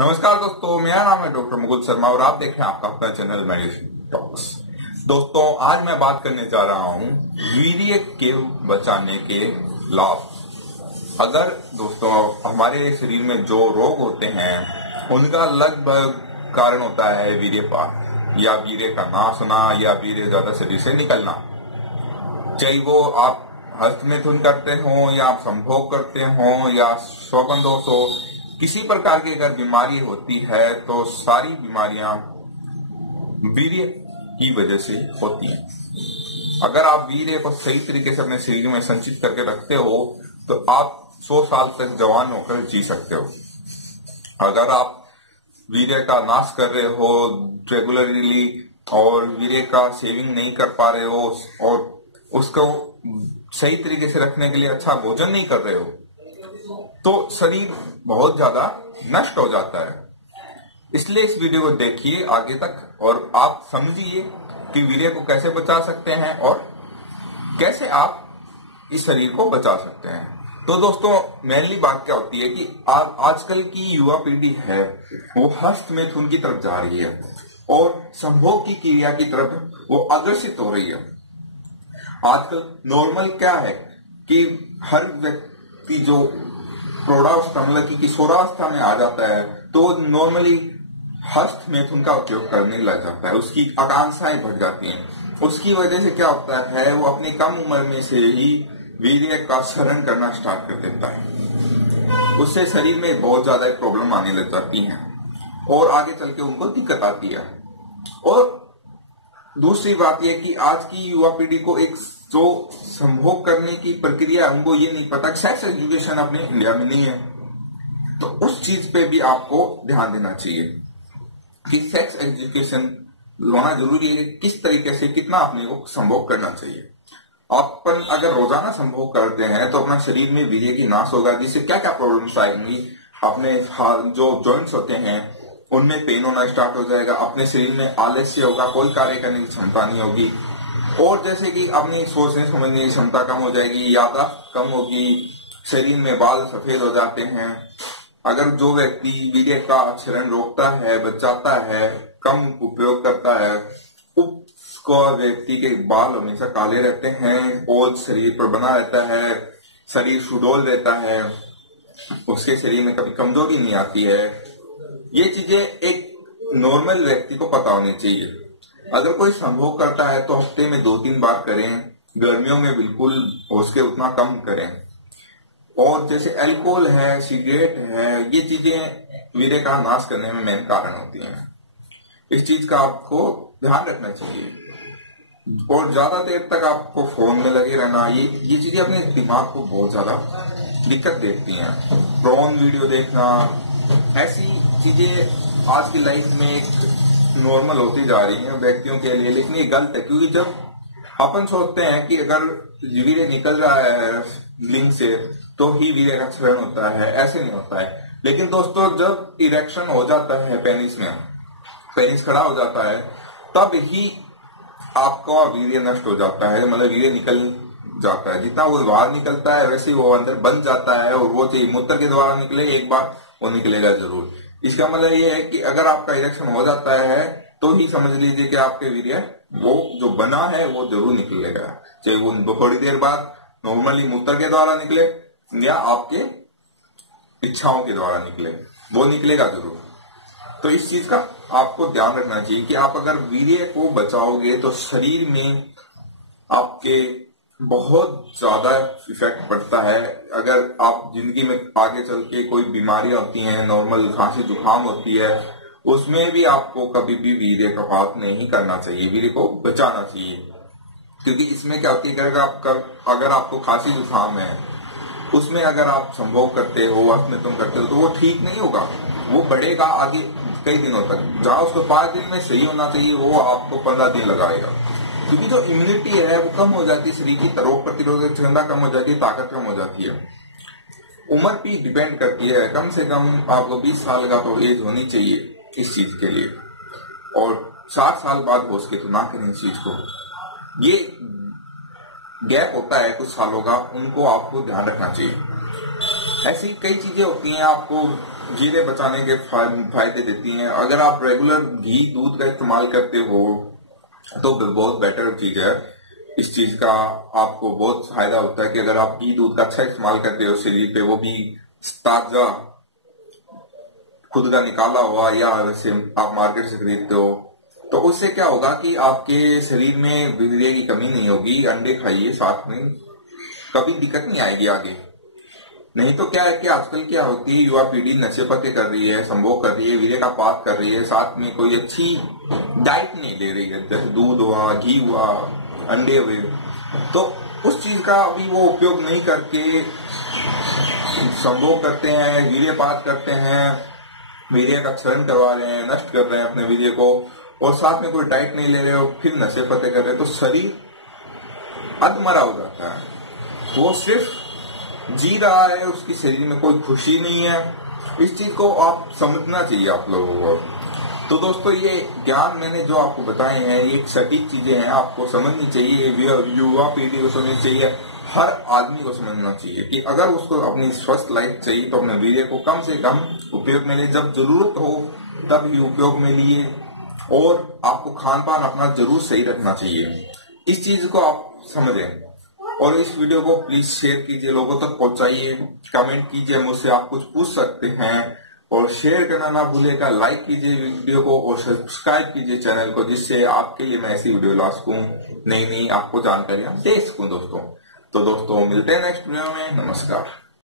नमस्कार दोस्तों, मेरा नाम है डॉक्टर मुकुल शर्मा और आप देख रहे हैं आपका अपना चैनल मेडिसिन टॉक्स। दोस्तों, आज मैं बात करने जा रहा हूं वीर्य के बचाने के लाभ। अगर दोस्तों हमारे शरीर में जो रोग होते हैं उनका लगभग कारण होता है वीर्यपात या वीर्य का नाश होना या वीर्य ज्यादा शरीर से निकलना। चाहे वो आप हस्तमैथुन करते हो या आप संभोग करते हो या श्वसन दोष हो, किसी प्रकार की अगर बीमारी होती है तो सारी बीमारियां वीर्य की वजह से होती हैं। अगर आप वीर्य को सही तरीके से अपने शरीर में संचित करके रखते हो तो आप 100 साल तक जवान होकर जी सकते हो। अगर आप वीर्य का नाश कर रहे हो रेगुलरली और वीर्य का सेविंग नहीं कर पा रहे हो और उसको सही तरीके से रखने के लिए अच्छा भोजन नहीं कर रहे हो तो शरीर बहुत ज्यादा नष्ट हो जाता है। इसलिए इस वीडियो को देखिए आगे तक और आप समझिए कि वीर्य को कैसे बचा सकते हैं और कैसे आप इस शरीर को बचा सकते हैं। तो दोस्तों, मेनली बात क्या होती है कि आजकल की युवा पीढ़ी है वो हस्तमैथुन की तरफ जा रही है और संभोग की क्रिया की तरफ वो अग्रसित हो रही है। आजकल नॉर्मल क्या है कि हर व्यक्ति जो प्रौढ़ावस्था मतलब कि किशोरावस्था में आ जाता है तो नॉर्मली हस्तमैथुन का उपयोग करने लग जाता है, उसकी आकांक्षाएं बढ़ जाती हैं। उसकी वजह से क्या होता है, वो अपनी कम उम्र में से ही वीर्य का क्षरण करना स्टार्ट कर देता है। उससे शरीर में बहुत ज्यादा प्रॉब्लम आने लग जाती है और आगे चल के उनको दिक्कत आती है। और दूसरी बात यह कि आज की युवा पीढ़ी को एक जो संभोग करने की प्रक्रिया है उनको ये नहीं पता, सेक्स एजुकेशन अपने इंडिया में नहीं है। तो उस चीज पे भी आपको ध्यान देना चाहिए कि सेक्स एजुकेशन होना जरूरी है। किस तरीके से कितना अपने को संभोग करना चाहिए। अपन अगर रोजाना संभोग करते हैं तो अपना शरीर में वीर्य की नाश होगा, जिससे क्या क्या प्रॉब्लम्स आएंगी। अपने जो जॉइंट्स होते हैं उनमें पेन होना स्टार्ट हो जाएगा, अपने शरीर में आलस्य होगा, कोई कार्य करने की क्षमता नहीं होगी और जैसे कि अपनी सोचने समझने की क्षमता कम हो जाएगी, याददाश्त कम होगी, शरीर में बाल सफेद हो जाते हैं। अगर जो व्यक्ति वीर्य का क्षरण रोकता है, बचाता है, कम उपयोग करता है, उसको व्यक्ति के बाल हमेशा काले रहते हैं, ओझ शरीर पर बना रहता है, शरीर सुडौल रहता है, उसके शरीर में कभी कमजोरी नहीं आती है। ये चीजें एक नॉर्मल व्यक्ति को पता होनी चाहिए। अगर कोई संभोग करता है तो हफ्ते में 2-3 बार करें, गर्मियों में बिल्कुल हो सके उतना कम करें। और जैसे अल्कोहल है, सिगरेट है, ये चीजें वीर्य का नाश करने में मेन कारण होती हैं। इस चीज का आपको ध्यान रखना चाहिए। और ज्यादा देर तक आपको फोन में लगे रहना, ये चीजें अपने दिमाग को बहुत ज्यादा दिक्कत देती हैं। ड्रोन वीडियो देखना, ऐसी चीजें आज की लाइफ में एक नॉर्मल होती जा रही है व्यक्तियों के लिए, लेकिन ये गलत है। क्योंकि जब अपन सोचते हैं कि अगर वीर्य निकल रहा है लिंग से तो ही वीर्य का क्षरण होता है, ऐसे नहीं होता है। लेकिन दोस्तों, जब इरेक्शन हो जाता है पेनिस में, पेनिस खड़ा हो जाता है, तब ही आपका वीर्य नष्ट हो जाता है, मतलब वीर्य निकल जाता है। जितना वो बाहर निकलता है वैसे वो अंदर बंद जाता है और वो चाहिए मूत्र के द्वारा निकले, एक बार वो निकलेगा जरूर। इसका मतलब ये है कि अगर आपका इरेक्शन हो जाता है तो ही समझ लीजिए कि आपके वीर्य वो जो बना है वो जरूर निकलेगा, चाहे वो थोड़ी देर बाद नॉर्मली मूत्र के द्वारा निकले या आपके इच्छाओं के द्वारा निकले, वो निकलेगा जरूर। तो इस चीज का आपको ध्यान रखना चाहिए कि आप अगर वीर्य को बचाओगे तो शरीर में आपके बहुत ज्यादा इफेक्ट पड़ता है। अगर आप जिंदगी में आगे चल के कोई बीमारियां होती हैं, नॉर्मल खांसी जुकाम होती है, उसमें भी आपको कभी भी वीर्य का पात नहीं करना चाहिए, वीर्य को बचाना चाहिए। क्योंकि इसमें क्या होती है, अगर आपको खांसी जुकाम है उसमें अगर आप संभोग करते हो, हस्तमैथुन करते हो तो वो ठीक नहीं होगा, वो बढ़ेगा आगे कई दिनों तक। जहां उसको 5 दिन में सही होना चाहिए वो आपको 15 दिन लगाएगा। क्योंकि जो इम्यूनिटी है वो कम हो जाती है, शरीर की रोग प्रतिरोधक क्षमता कम हो जाती है, ताकत कम हो जाती है। उम्र भी डिपेंड करती है, कम से कम आपको 20 साल का तो एज होनी चाहिए इस चीज के लिए, और 60 साल बाद हो सके तो ना करें इस चीज को। ये गैप होता है कुछ सालों का, उनको आपको ध्यान रखना चाहिए। ऐसी कई चीजें होती हैं, आपको वीर्य बचाने के फायदे देती हैं। अगर आप रेगुलर घी दूध का इस्तेमाल करते हो तो बहुत बेटर चीज है। इस चीज का आपको बहुत फायदा होता है कि अगर आप घी दूध का अच्छा इस्तेमाल करते हो शरीर पे, वो भी ताजा खुद का निकाला हुआ या वैसे आप मार्केट से खरीदते हो, तो उससे क्या होगा कि आपके शरीर में वीर्य की कमी नहीं होगी। अंडे खाइए साथ में, कभी दिक्कत नहीं आएगी आगे। नहीं तो क्या है कि आजकल क्या होती है, युवा पीढ़ी नशे पत्ते कर रही है, संभोग कर रही है, वीर्य का पात कर रही है, साथ में कोई अच्छी डाइट नहीं ले रही है, जैसे दूध हुआ, घी हुआ, अंडे हुए, तो उस चीज का अभी वो उपयोग नहीं करके संभोग करते हैं, वीर्य पात करते हैं, वीर्य का क्षरण करवा रहे हैं, नष्ट कर रहे हैं अपने वीर्य को, और साथ में कोई डाइट नहीं ले रहे हो, फिर नशे पत्ते कर रहे हैं, तो शरीर अधमरा हो जाता है। वो सिर्फ जी रहा है, उसकी शरीर में कोई खुशी नहीं है। इस चीज को आप समझना चाहिए आप लोगों को। तो दोस्तों, ये ज्ञान मैंने जो आपको बताए हैं, ये सटीक चीजें हैं, आपको समझनी चाहिए, युवा पीढ़ी को समझनी चाहिए, हर आदमी को समझना चाहिए कि अगर उसको अपनी स्वस्थ लाइफ चाहिए तो अपने वीर्य को कम से कम उपयोग में ले, जब जरूरत हो तब ही उपयोग में लिए, और आपको खान पान अपना जरूर सही रखना चाहिए। इस चीज को आप समझें, और इस वीडियो को प्लीज शेयर कीजिए, लोगों तक पहुंचाइए, कमेंट कीजिए, मुझसे आप कुछ पूछ सकते हैं, और शेयर करना ना भूलिएगा, लाइक कीजिए वीडियो को और सब्सक्राइब कीजिए चैनल को, जिससे आपके लिए मैं ऐसी वीडियो ला सकूं, नई नई आपको जानकारियां दे सकूं दोस्तों। तो दोस्तों, मिलते हैं नेक्स्ट वीडियो में। नमस्कार।